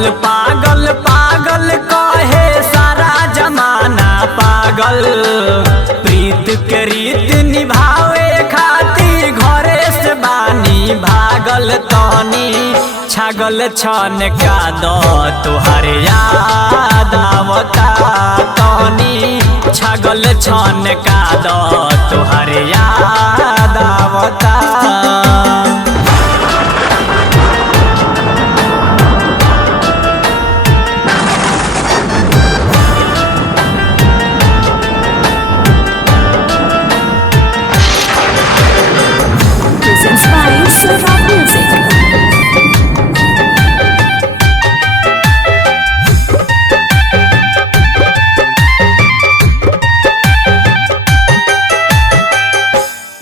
पागल पागल पागल कहे सारा जमाना पागल। प्रीत के रीत निभावे खातिर घरे से बानी भागल। तनी छागल छन का दो तुहार याद आवता। तनी छागल छन का दो तुहार याद आवता।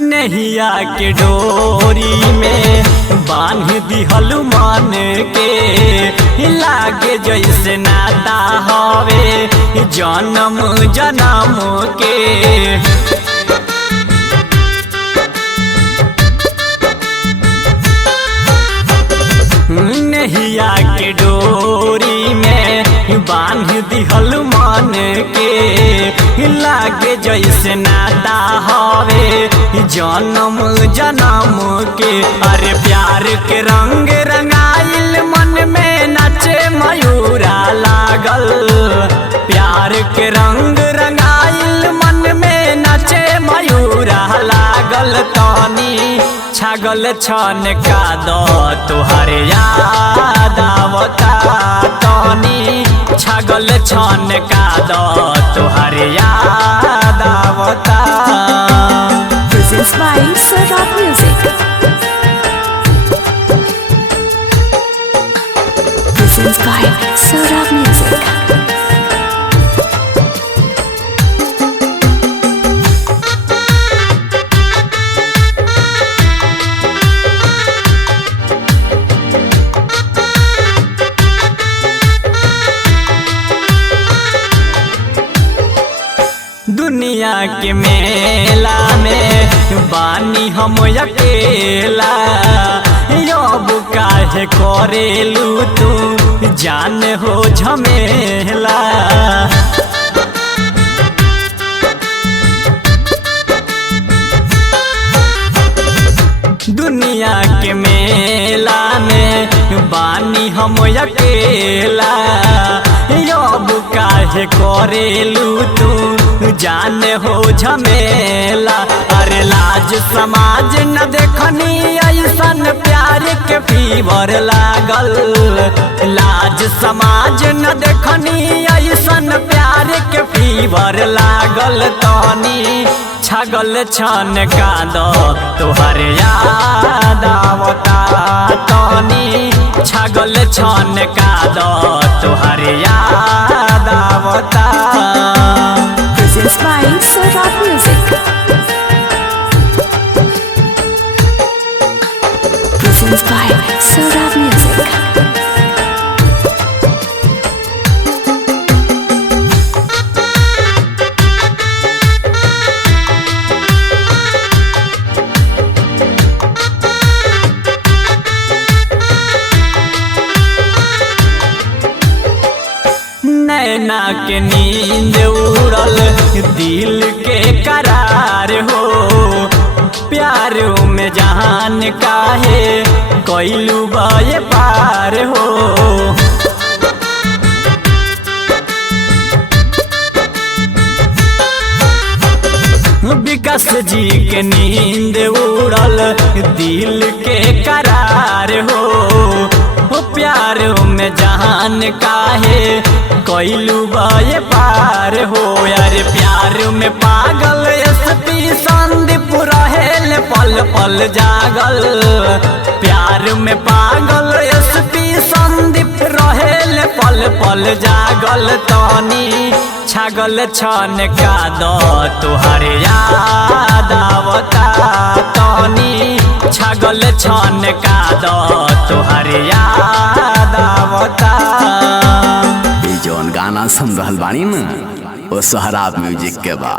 नैया के डोरी में बांध दिहल मन के। लागे जैसे नाता हवे जन्म जन्म के। नैया के डोरी में बांध दिहल मन के। लागे जैसे नाता हवे जन्म जन्म के। अरे प्यार के रंग रंगाइल मन में नाचे मयूरा लागल। प्यार के रंग रंगाइल मन में नाचे मयूरा लागल। तनी छागल छन का दो तुहार याद आवता। तनी छागल छन का दो तुहार याद आवता। Presents by Sarab Music. Presents by Sarab Music. दुनिया के मेला में बानी हम अकेला। अब काहे करेलू तू जान हो झमेला। दुनिया के मेला में बानी हम अकेला। अब काहे करेलू तू जान हो झमेला। अरे लाज समाज न देखनी ऐसन प्यार के फीवर लागल। लाज समाज न देखनी ऐसन प्यार के फीवर लागल। तनी छागल छन का दो तुहार याद आवता। तनी छागल छन का दो तुहार याद आवता। Presents by Sarab Music. Presents by Sarab Music. नैना के नींद उड़ल दिल के करार हो। प्यार में जान काहे कैलू बाये पार हो। विकास जी के नींद उड़ल दिल के करार हो। प्यार में जान काहे कैलू बाये पार हो। यार प्यार में पागल एसपी संदीप रहेल पल पल जागल। प्यार में पागल एसपी संदीप रहेल पल पल जागल। तनी छागल छन का दो तुहार याद आवता। तनी छागल छन का दो तुहार याद आवता। जौन गाना सुन रहल बानी न वो सोहराब म्यूजिक के बा।